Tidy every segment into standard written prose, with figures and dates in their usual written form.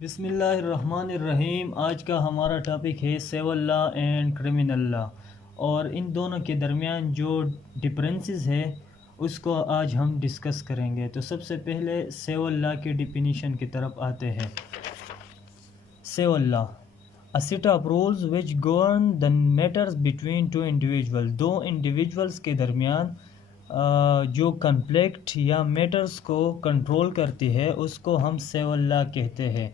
بسم اللہ الرحمن الرحیم۔ آج کا ہمارا ٹاپک ہے civil law and criminal law, اور ان دونوں کے درمیان جو ڈفرینسز ہے اس کو آج ہم ڈسکس کریں گے۔ تو سب سے پہلے سیول لا کی ڈیفینیشن کی طرف آتے ہیں۔ Civil law a set of rules which govern the matters between two individuals، do individuals کے درمیان جو کنفلکٹ یا میٹرز کو کنٹرول کرتی ہے اس کو ہم سیول لا کہتے ہیں۔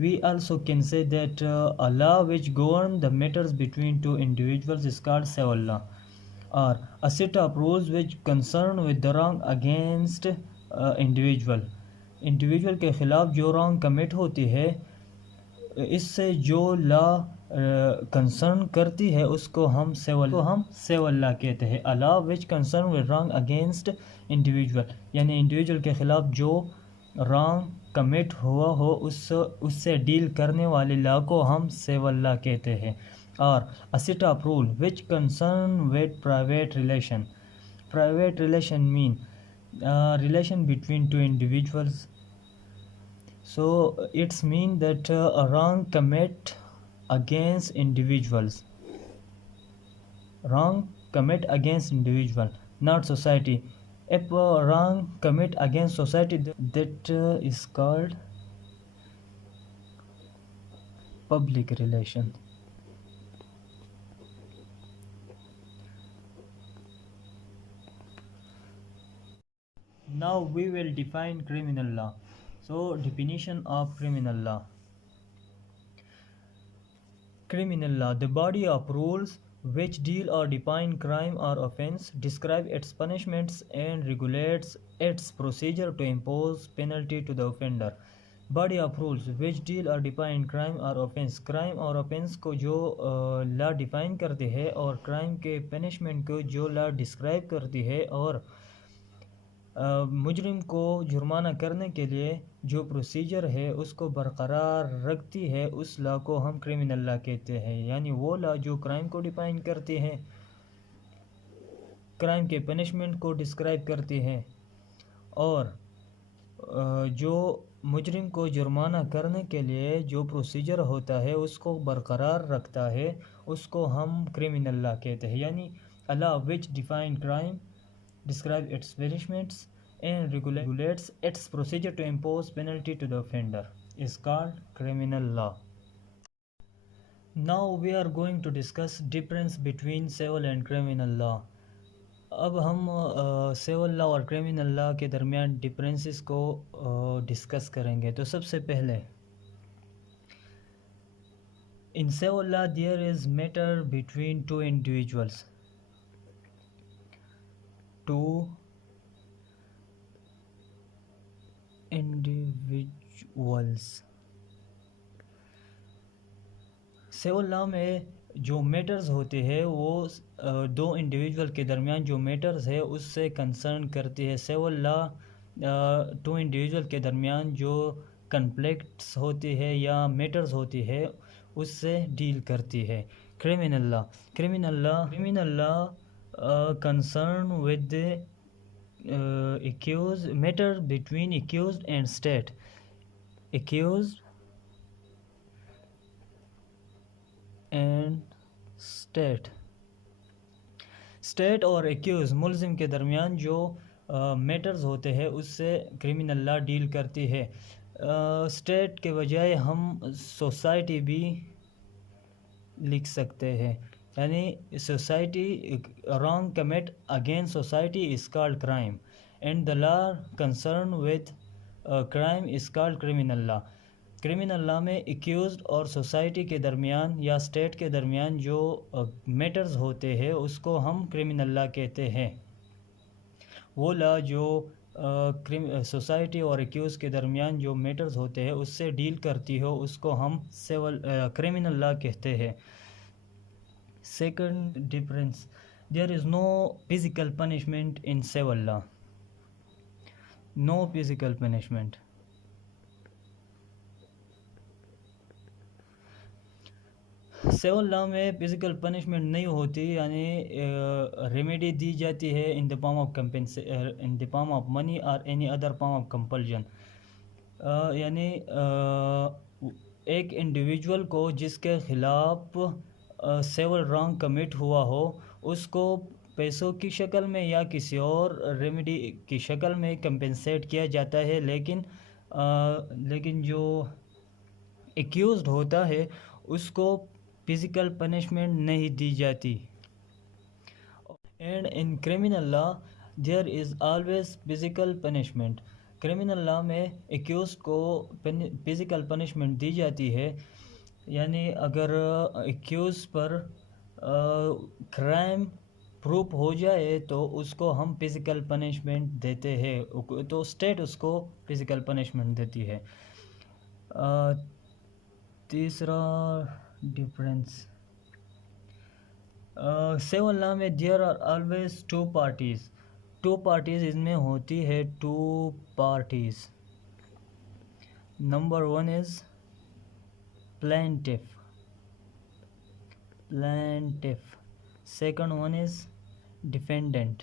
We also can say that a law which governs the matters between two individuals is called civil law, or a set of rules which concern with the wrong against individual۔ Individual کے خلاف جو wrong commit ہوتی ہے اس سے جو لا concern کرتی ہے اس کو ہم سیول لا کہتے ہیں۔ a law which concern with wrong against individual، یعنی انڈیویجول کے خلاف جو رانگ کمٹ ہوا ہو اس سے ڈیل کرنے والے لا کو ہم سیول لا کہتے ہیں۔ اور a set of rule which concern with private relation۔ private relation mean relation between two individuals، so it's mean that a wrong commit against individuals، wrong commit against individual, not society۔ if a wrong commit against society, that is called public relation۔ Now we will define criminal law. So definition of criminal law: criminal law, the body of rules which deal or define crime or offense, describe its punishments and regulates its procedure to impose penalty to the offender۔ body of rules which deal or define crime or offense، crime اور offense کو جو لا define کرتی ہے اور crime کے punishment کو جو لا describe کرتی ہے، اور مجرم کو جرمانہ کرنے کے لیے جو پروسیجر ہے اس کو برقرار رکھتی ہے، اس لا کو ہم کرمنل لا کہتے ہیں۔ یعنی وہ لا جو کرائم کو ڈیفائن کرتی ہے، کرائم کے پنشمنٹ کو ڈسکرائب کرتی ہے، اور جو مجرم کو جرمانہ کرنے کے لیے جو پروسیجر ہوتا ہے اس کو برقرار رکھتا ہے، اس کو ہم کرمنل لا کہتے ہیں۔ یعنی a law which define crime, describe its punishments and regulates its procedure to impose penalty to the offender is called criminal law۔ Now we are going to discuss difference between civil and criminal law۔ اب ہم civil law اور criminal لا کے درمیان differences کو discuss کریں گے۔ تو سب سے پہلے in civil law there is matter between two individuals، civil law میں جو میٹرز ہوتے ہیں وہ دو انڈیویجول کے درمیان جو میٹرز ہے اس سے کنسرن کرتی ہے۔ سیول لا ٹو انڈیویجول کے درمیان جو کنفلکٹس ہوتی ہے یا میٹرز ہوتی ہے اس سے ڈیل کرتی ہے۔ Criminal law concern with accused matter between accused and state، accused and state اور accused ملزم کے درمیان جو میٹرز ہوتے ہیں اس سے کرمنل لا ڈیل کرتی ہے۔ state کے بجائے ہم سوسائٹی بھی لکھ سکتے ہیں، یعنی society wrong commit against society is called crime and the law concerned with crime is called criminal law۔ Criminal law میں ایکیوزڈ اور سوسائٹی کے درمیان یا اسٹیٹ کے درمیان جو میٹرز ہوتے ہیں اس کو ہم کرمنل لا کہتے ہیں۔ وہ لا جو سوسائٹی اور ایکیوز کے درمیان جو میٹرز ہوتے ہیں اس سے ڈیل کرتی ہو اس کو ہم کرمنل لا کہتے ہیں۔ Second difference, there is no physical punishment in civil law، no physical punishment۔ Civil law میں فزیکل پنشمنٹ نہیں ہوتی، یعنی ریمیڈی دی جاتی ہے ان دا فارم آف منی اور اینی ادر فارم آف کمپلژن۔ یعنی ایک انڈیویجول کو جس کے خلاف سیول رانگ کمٹ ہوا ہو اس کو پیسوں کی شکل میں یا کسی اور ریمیڈی کی شکل میں کمپنسیٹ کیا جاتا ہے، لیکن جو ایکیوزڈ ہوتا ہے اس کو فزیکل پنشمنٹ نہیں دی جاتی. And in criminal law there is always physical punishment. Criminal law میں ایکیوزڈ کو فزیکل پنشمنٹ دی جاتی ہے، یعنی اگر ایکیوز پر کرائم پروف ہو جائے تو اس کو ہم فزیکل پنشمنٹ دیتے ہیں، تو اسٹیٹ اس کو فزیکل پنشمنٹ دیتی ہے. تیسرا ڈفرینس، سیول لا میں there are always two parties اس میں ہوتی ہے two parties. Number 1 is plaintiff. Second one is defendant.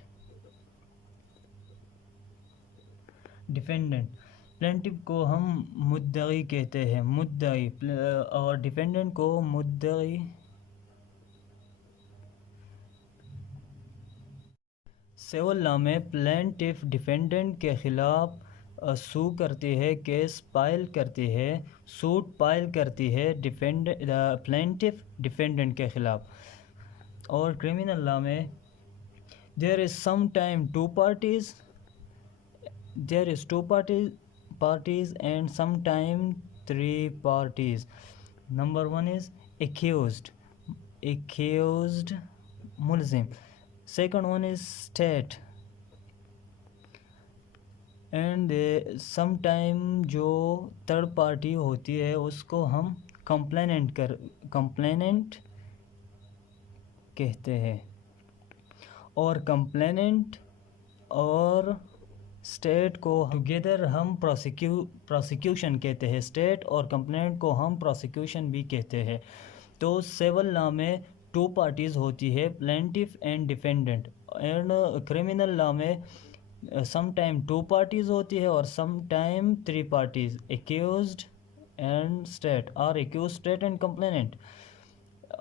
plaintiff کو ہم مدعی کہتے ہیں، اور ڈیفینڈنٹ کو مدعی. سیول لا میں پلینٹف ڈیفینڈنٹ کے خلاف سو کرتی ہے، کیس پائل کرتی ہے، سوٹ پائل کرتی ہے پلینٹف ڈیفینڈنٹ کے خلاف. اور کرمنل لا میں there is sometime two parties and sometime three parties. Number 1 is accused mulzim. Second one is state, and sometime جو تھرڈ پارٹی ہوتی ہے اس کو ہم کمپلیننٹ کہتے ہیں. اور کمپلیننٹ اور اسٹیٹ کو ٹوگیدر ہم پروسیکیوشن کہتے ہیں. اسٹیٹ اور کمپلیننٹ کو ہم پروسیکیوشن بھی کہتے ہیں. تو سیول لا میں ٹو پارٹیز ہوتی ہے، plaintiff and defendant. And criminal law میں سم ٹائم ٹو پارٹیز ہوتی ہے اور some time three parties, accused and state, اور ایکیوزڈ اسٹیٹ اینڈ کمپلیننٹ.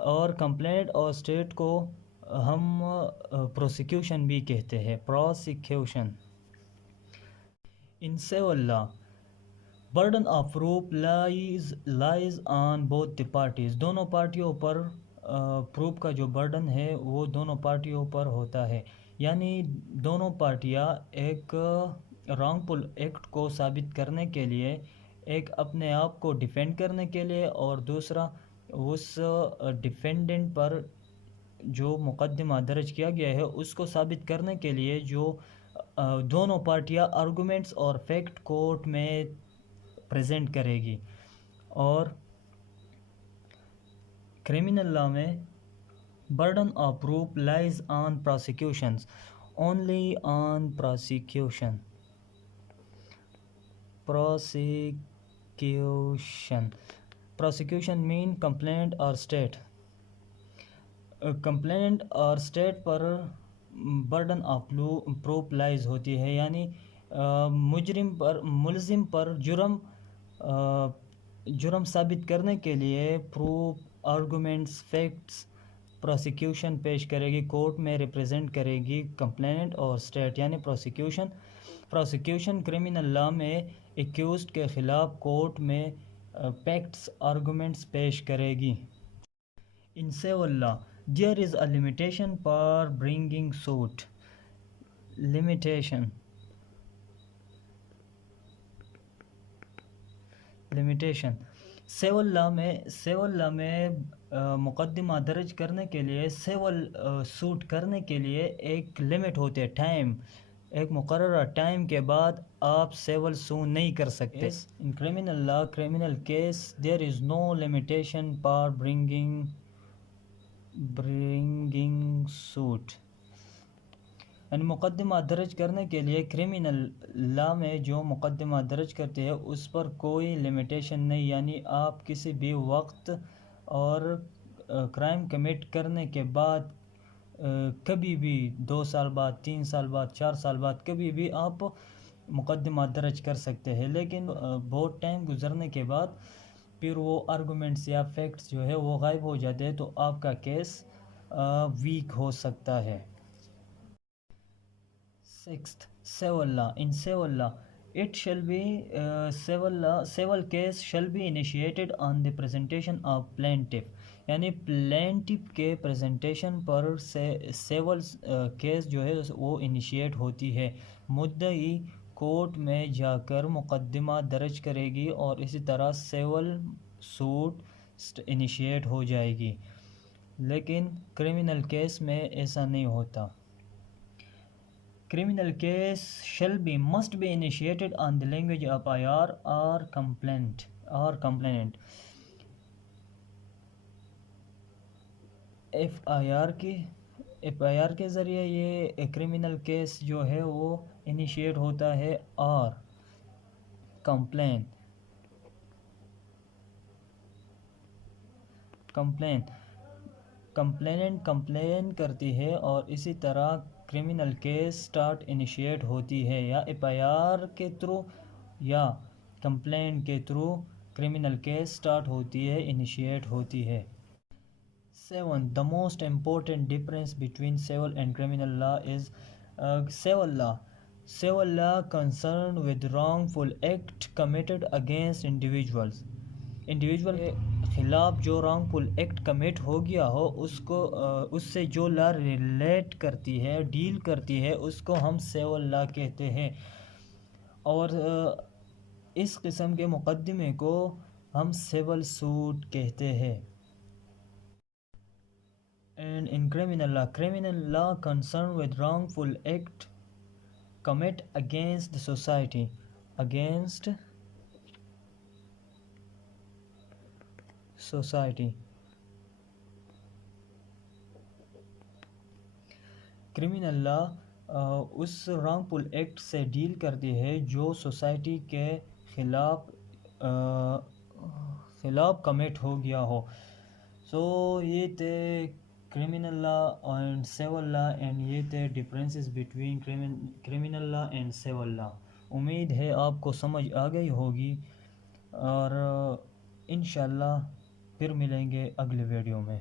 اور کمپلیننٹ اور اسٹیٹ کو ہم پروسیکیوشن بھی کہتے ہیں، prosecution. In civil law burden of proof lies on both the parties. دونوں پارٹیوں پر پروف کا جو برڈن ہے وہ دونوں پارٹیوں پر ہوتا ہے. یعنی دونوں پارٹیاں ایک رانگ ایکٹ کو ثابت کرنے کے لیے، ایک اپنے آپ کو ڈیفینڈ کرنے کے لیے، اور دوسرا اس ڈیفینڈنٹ پر جو مقدمہ درج کیا گیا ہے اس کو ثابت کرنے کے لیے جو دونوں پارٹیاں آرگومنٹس اور فیکٹ کورٹ میں پریزنٹ کرے گی. اور کرمنل لا میں burden of proof lies on prosecutions, only on prosecution. Prosecution مین کمپلینٹ اور اسٹیٹ. کمپلیننٹ اور اسٹیٹ پر برڈن آف پروف لائز ہوتی ہے، یعنی ملزم پر جرم ثابت کرنے کے لیے پروف، آرگومنٹس، فیکٹس پروسیکیوشن پیش کرے گی، کورٹ میں ریپریزنٹ کرے گی کمپلیننٹ اور اسٹیٹ، یعنی پروسیکیوشن کرمنل لا میں ایکیوزڈ کے خلاف کورٹ میں فیکٹس، آرگومنٹس پیش کرے گی. In civil law there is a limitation for bringing suit. Limitation. Civil law میں مقدمہ درج کرنے کے لیے، سیول سوٹ کرنے کے لیے ایک لمٹ ہوتی ہے، ٹائم. ایک مقررہ ٹائم کے بعد آپ سیول سو نہیں کر سکتے. In criminal law, criminal case there is no limitation for bringing suit. یعنی مقدمہ درج کرنے کے لیے کرمنل لا میں جو مقدمہ درج کرتے ہیں اس پر کوئی لمیٹیشن نہیں، یعنی آپ کسی بھی وقت اور کرائم کمٹ کرنے کے بعد کبھی بھی 2 سال بعد، 3 سال بعد، 4 سال بعد کبھی بھی آپ مقدمہ درج کر سکتے ہیں، لیکن بہت ٹائم گزرنے کے بعد پھر وہ آرگومنٹس یا فیکٹس جو ہے وہ غائب ہو جاتے ہیں، تو آپ کا کیس ویک ہو سکتا ہے۔ Sixth, civil law. In civil law, it shall be civil case shall be initiated on the presentation of plaintiff. یعنی plaintiff کے presentation پر civil case جو ہے وہ initiate ہوتی ہے۔ مدعی کورٹ میں جا کر مقدمہ درج کرے گی اور اسی طرح civil suit initiate ہو جائے گی، لیکن criminal case میں ایسا نہیں ہوتا۔ Criminal case must be initiated on the language of IR or complainant. FIR کے ذریعے یہ کرمنل کیس جو ہے وہ انیشیٹ ہوتا ہے، اور کمپلیننٹ کمپلین کرتی ہے، اور اسی طرح کرمنل کیس سٹارٹ انیشیٹ ہوتی ہے یا FIR کے تھرو یا کمپلین کے تھرو کرمنل کیس سٹارٹ ہوتی ہے، انیشیٹ ہوتی ہے۔ 7. The most important difference between civil and criminal law is civil law concerned with wrongful act committed against individual کے خلاف جو رانگ فل ایکٹ کمٹ ہو گیا ہو، اس سے جو لا ریلیٹ کرتی ہے، ڈیل کرتی ہے، اس کو ہم سیول لا کہتے ہیں، اور اس قسم کے مقدمے کو ہم سیول سوٹ کہتے ہیں۔ And in criminal law concerned with wrongful act commit against the society. Criminal law اس رانگ فل ایکٹ سے ڈیل کرتی ہے جو سوسائٹی کے خلاف کمٹ ہو گیا ہو۔ سو یہ تھے criminal law and civil law, and یہ تھے differences between criminal law and civil law. امید ہے آپ کو سمجھ آ گئی ہوگی، اور انشاءاللہ پھر ملیں گے اگلے ویڈیو میں۔